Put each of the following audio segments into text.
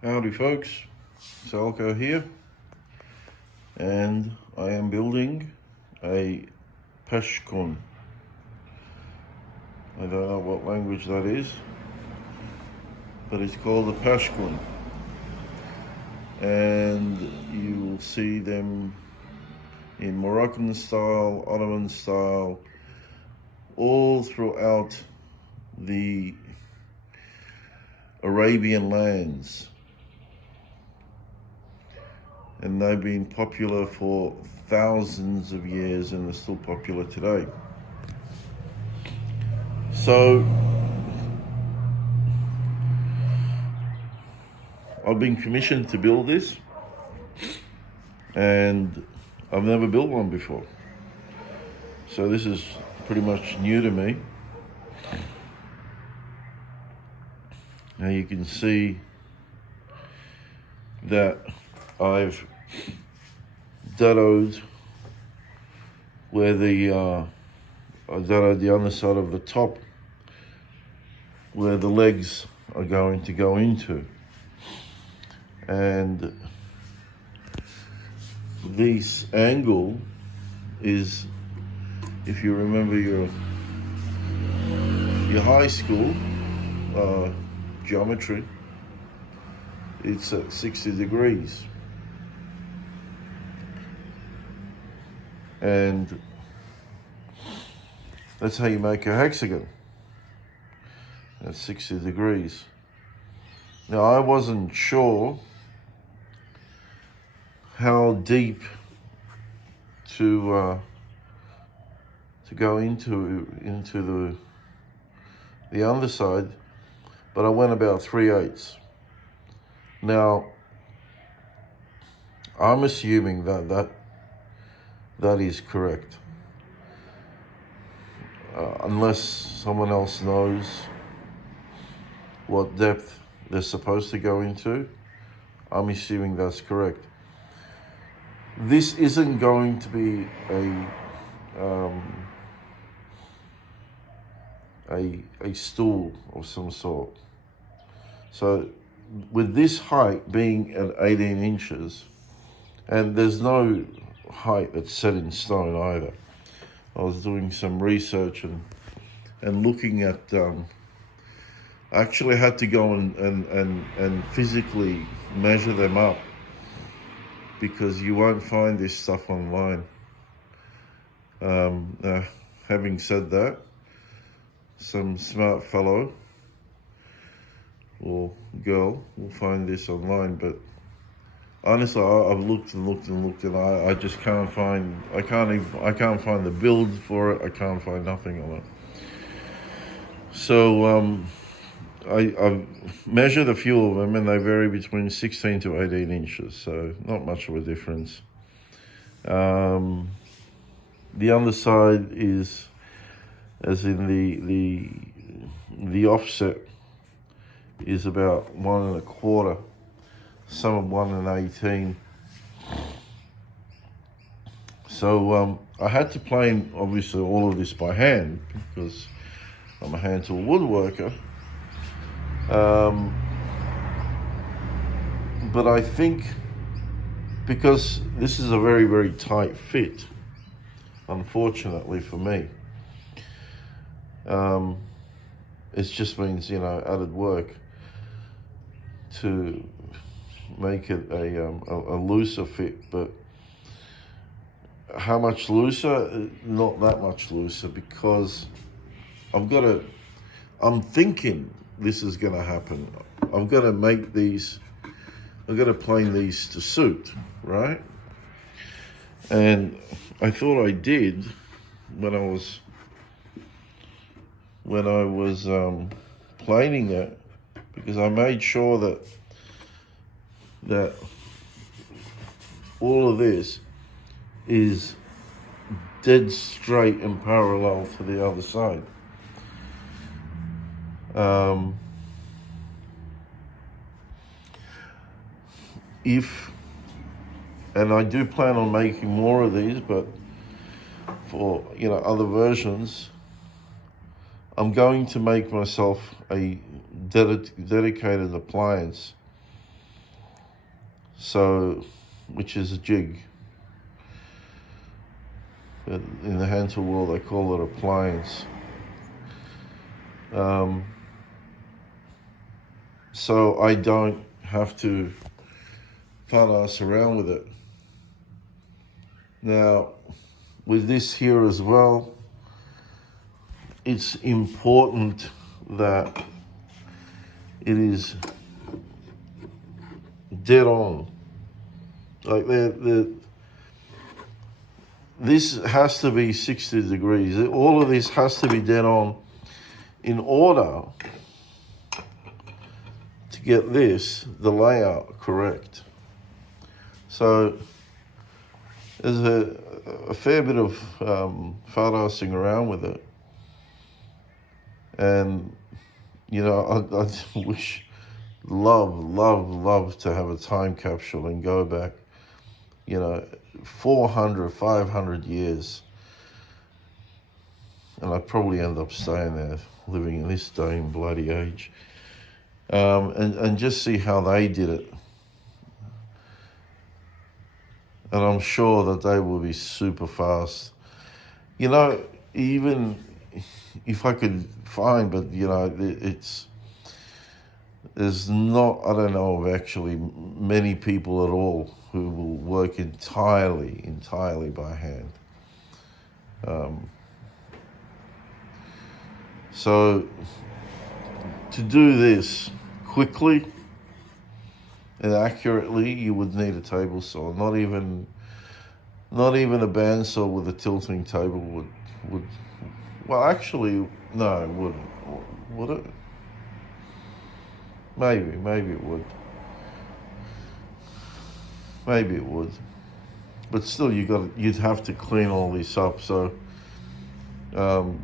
Howdy folks, Salco here, and I am building a Pashkun. I don't know what language that is, but it's called a Pashkun, and you will see them in Moroccan style, Ottoman style, all throughout the Arabian lands. And they've been popular for thousands of years and are still popular today. So I've been commissioned to build this, and I've never built one before. So this is pretty much new to me. Now you can see that I've dotted where I dotted the underside of the top where the legs are going to go into. And this angle is, if you remember your high school geometry, it's at 60 degrees. And that's how you make a hexagon, at 60 degrees. Now I wasn't sure how deep to go into the underside, but I went about 3/8. Now I'm assuming that is correct, unless someone else knows what depth they're supposed to go into. I'm assuming that's correct. This isn't going to be a stool of some sort. So with this height being at 18 inches, and there's no height that's set in stone either. I was doing some research and looking at, I actually had to go and physically measure them up, because you won't find this stuff online. Having said that, some smart fellow or girl will find this online, but honestly, I've looked and looked and looked, and I just can't find. I can't find the build for it. I can't find nothing on it. So I've measured a few of them, and they vary between 16 to 18 inches. So not much of a difference. The underside is, as in the offset, is about 1 1/4. Some of 1 18. So I had to plane obviously all of this by hand, because I'm a hand tool woodworker. But I think because this is a very, very tight fit, unfortunately for me, it just means, added work to make it a looser fit. But how much looser? Not that much looser, because I'm thinking this is going to happen. I've got to make these, I've got to plane these to suit, right? And I thought I did when I was planing it, because I made sure that all of this is dead straight and parallel to the other side. And I do plan on making more of these, but for other versions, I'm going to make myself a dedicated appliance So, which is a jig. In the hand tool world, they call it a appliance. So I don't have to fun-ass around with it. Now, with this here as well, it's important that it is dead on. Like this has to be 60 degrees. All of this has to be dead on in order to get the layout correct. So there's a fair bit of fart-assing around with it. And, you know, I wish, love to have a time capsule and go back, you know, 400, 500 years. And I'd probably end up staying there, living in this day and bloody age. And just see how they did it. And I'm sure that they will be super fast. You know, even if I could find, but you know, there's not, I don't know of actually many people at all who will work entirely by hand. So to do this quickly and accurately, you would need a table saw. Not even a bandsaw with a tilting table would. Well, actually, no, it wouldn't. Would it? Maybe it would. Maybe it would. But still, you'd have to clean all this up. So, yeah,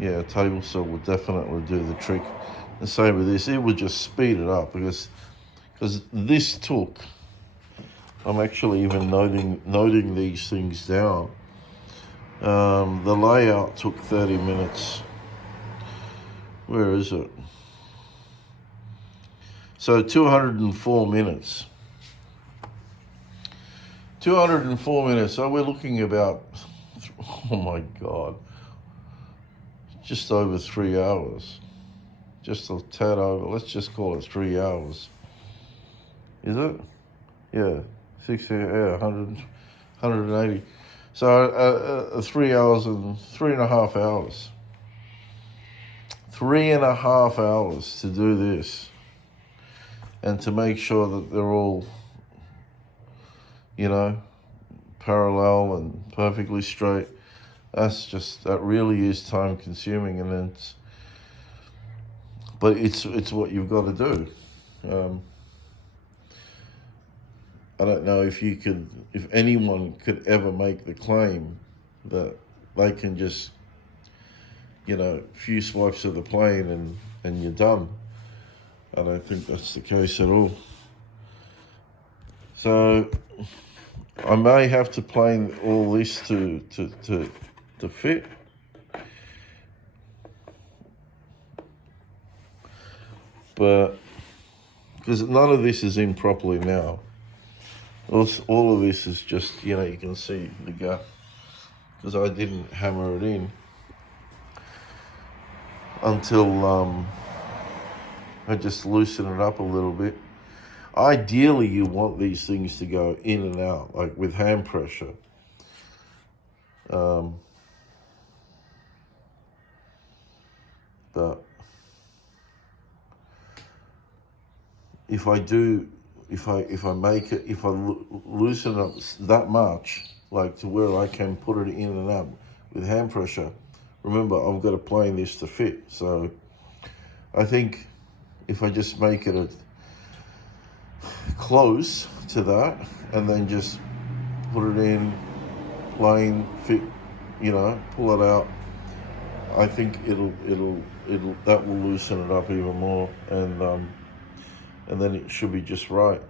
a table saw would definitely do the trick. The same with this, it would just speed it up because this took. I'm actually even noting these things down. The layout took 30 minutes. Where is it? So 204 minutes. 204 minutes. So we're looking about, oh my God, just over 3 hours. Just a tad over. Let's just call it 3 hours. Is it? Yeah. 60, yeah, 180. So 3 hours and 3.5 hours. 3.5 hours to do this. And to make sure that they're all, you know, parallel and perfectly straight. That really is time consuming, and but it's what you've got to do. I don't know if anyone could ever make the claim that they can just, you know, a few swipes of the plane and you're done. I don't think that's the case at all. So I may have to plane all this to fit. But because none of this is in properly now. All of this is just, you know, you can see the gap because I didn't hammer it in until I just loosen it up a little bit. Ideally, you want these things to go in and out, like with hand pressure. But if I loosen up that much, like to where I can put it in and out with hand pressure, remember, I've got to plane this to fit. So I think if I just make it close to that and then just put it in, plane, fit, you know, pull it out, I think that will loosen it up even more, and then it should be just right.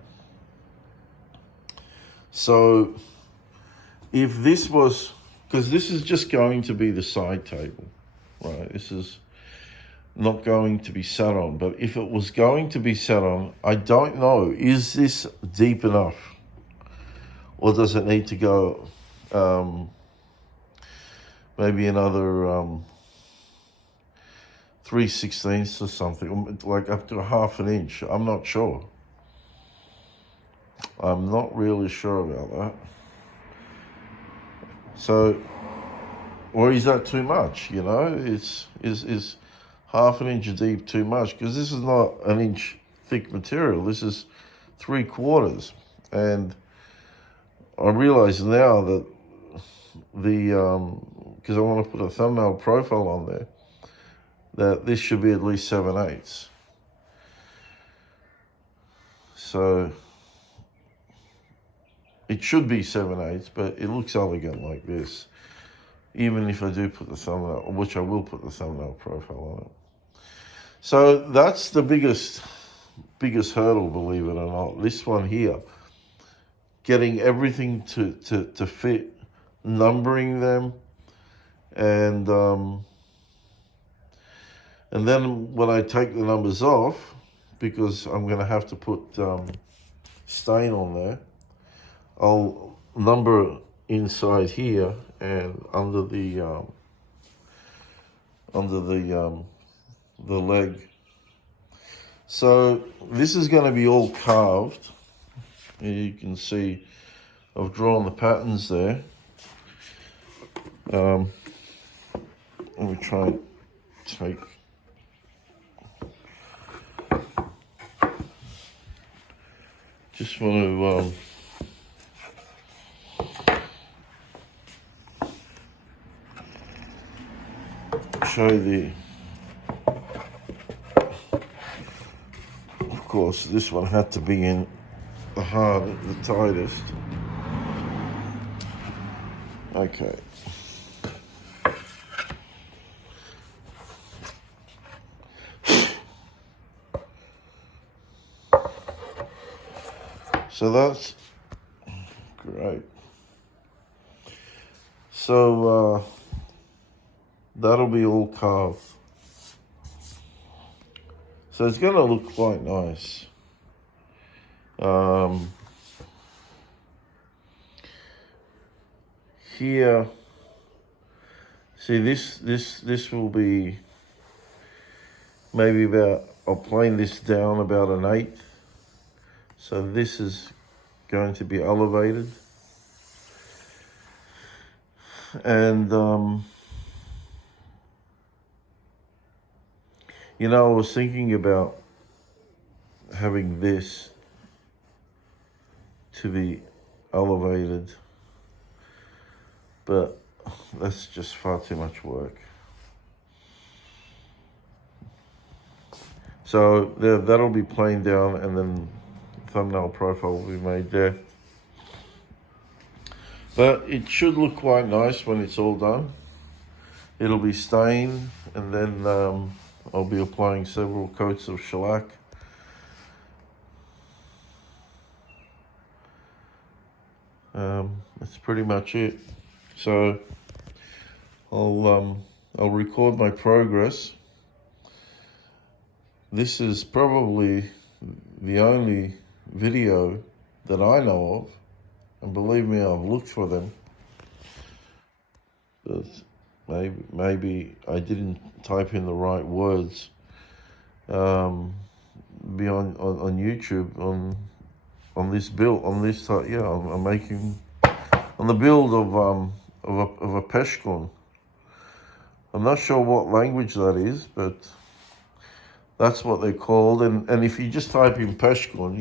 So if this was, because this is just going to be the side table, right? This is, not going to be sat on. But if it was going to be sat on, I don't know, is this deep enough? Or does it need to go maybe another 3/16 or something, like up to 1/2 inch? I'm not sure. I'm not really sure about that. So, or is that too much? You know, is 1/2 inch deep too much? Because this is not an inch thick material. This is 3/4, and I realize now that because I want to put a thumbnail profile on there, that this should be at least 7/8. So it should be 7/8, but it looks elegant like this. Even if I do put the thumbnail, which I will put the thumbnail profile on it. So that's the biggest hurdle, believe it or not. This one here, getting everything to fit, numbering them, and then when I take the numbers off, because I'm going to have to put stain on there, I'll number inside here and under the leg. So this is going to be all carved. You can see I've drawn the patterns there. Let me try and take. Just want to show the. Of course, this one had to be in the hard, the tightest. Okay. So that's great. So that'll be all carved. So it's going to look quite nice. Here, see this will be maybe about, I'll plane this down about 1/8. So this is going to be elevated. And, you know, I was thinking about having this to be elevated, but that's just far too much work. So that'll be planed down, and then thumbnail profile will be made there. But it should look quite nice when it's all done. It'll be stained, and then I'll be applying several coats of shellac. That's pretty much it. So I'll record my progress. This is probably the only video that I know of, and believe me, I've looked for them, but maybe I didn't type in the right words. Be on YouTube on this build, on this type. Yeah, I'm making on the build of a peshkun. I'm not sure what language that is, but that's what they're called. And if you just type in peshkun,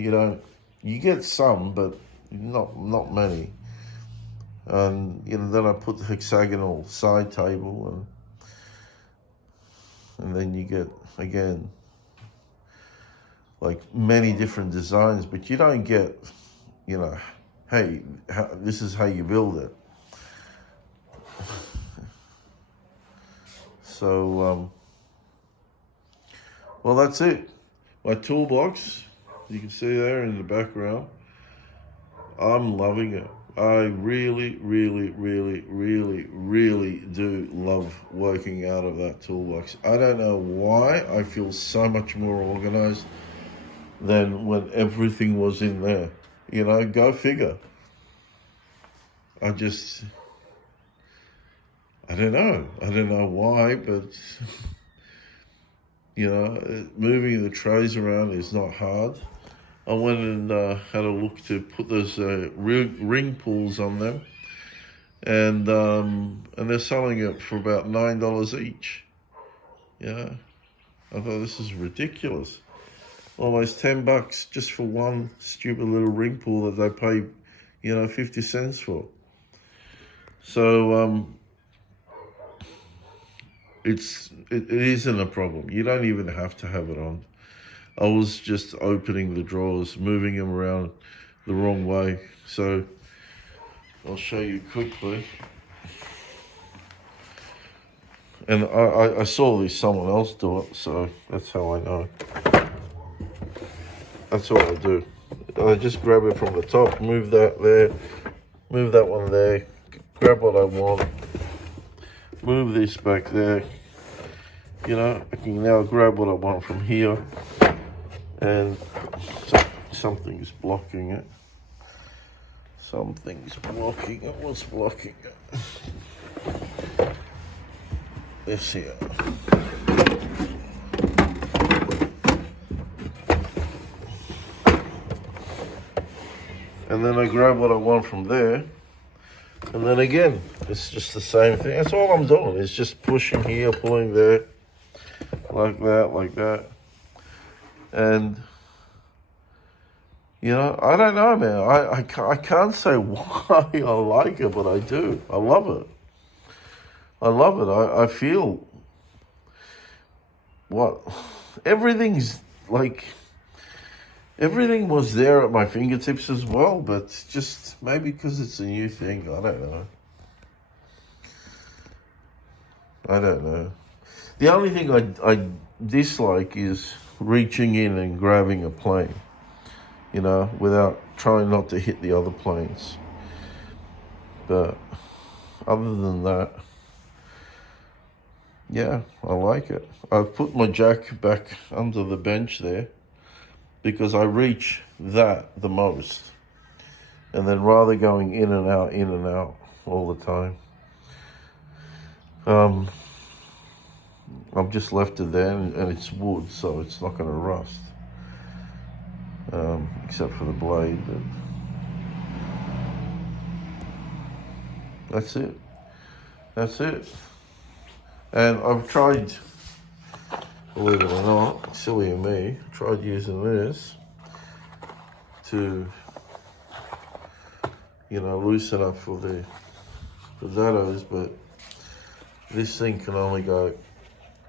you get some, but not many. And then I put the hexagonal side table, and then you get again like many different designs, but you don't get, hey, this is how you build it. So, well, that's it. My toolbox, you can see there in the background. I'm loving it. I really, really, really, really, really do love working out of that toolbox. I don't know why I feel so much more organized than when everything was in there. You know, go figure. I just, I don't know. I don't know why, but, you know, moving the trays around is not hard. I went and had a look to put those ring pulls on them, and they're selling it for about $9 each. Yeah, I thought this is ridiculous. Almost $10 just for one stupid little ring pull that they pay, 50 cents for. So it isn't a problem. You don't even have to have it on. I was just opening the drawers, moving them around the wrong way. So I'll show you quickly. And I saw someone else do it, so that's how I know. That's all I do. I just grab it from the top, move that there, move that one there, grab what I want, move this back there. I can now grab what I want from here, and something's blocking it. Something's blocking it. What's blocking it? This here. And then I grab what I want from there. And then again, it's just the same thing. That's all I'm doing. It's just pushing here, pulling there, like that. And, I don't know, man. I can't say why I like it, but I do. I love it. I feel everything's like, everything was there at my fingertips as well, but just maybe because it's a new thing. I don't know. The only thing I dislike is reaching in and grabbing a plane, without trying not to hit the other planes. But other than that, yeah, I like it. I've put my jack back under the bench there because I reach that the most. And then rather going in and out all the time, I've just left it there, and it's wood, so it's not going to rust, except for the blade. But that's it. And I've tried, believe it or not, silly of me, tried using this to, loosen up for the potatoes, but this thing can only go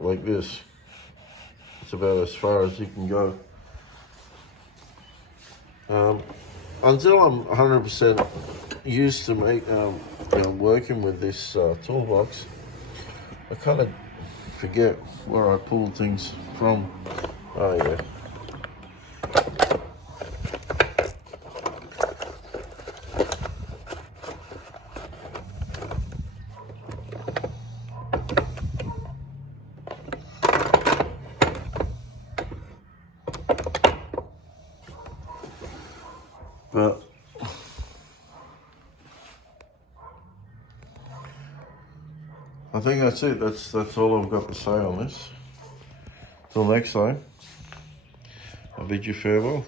like this. It's about as far as you can go. Until I'm 100% used to working with this toolbox, I kind of forget where I pulled things from. Oh yeah. But I think that's it. That's all I've got to say on this. Till next time, I bid you farewell.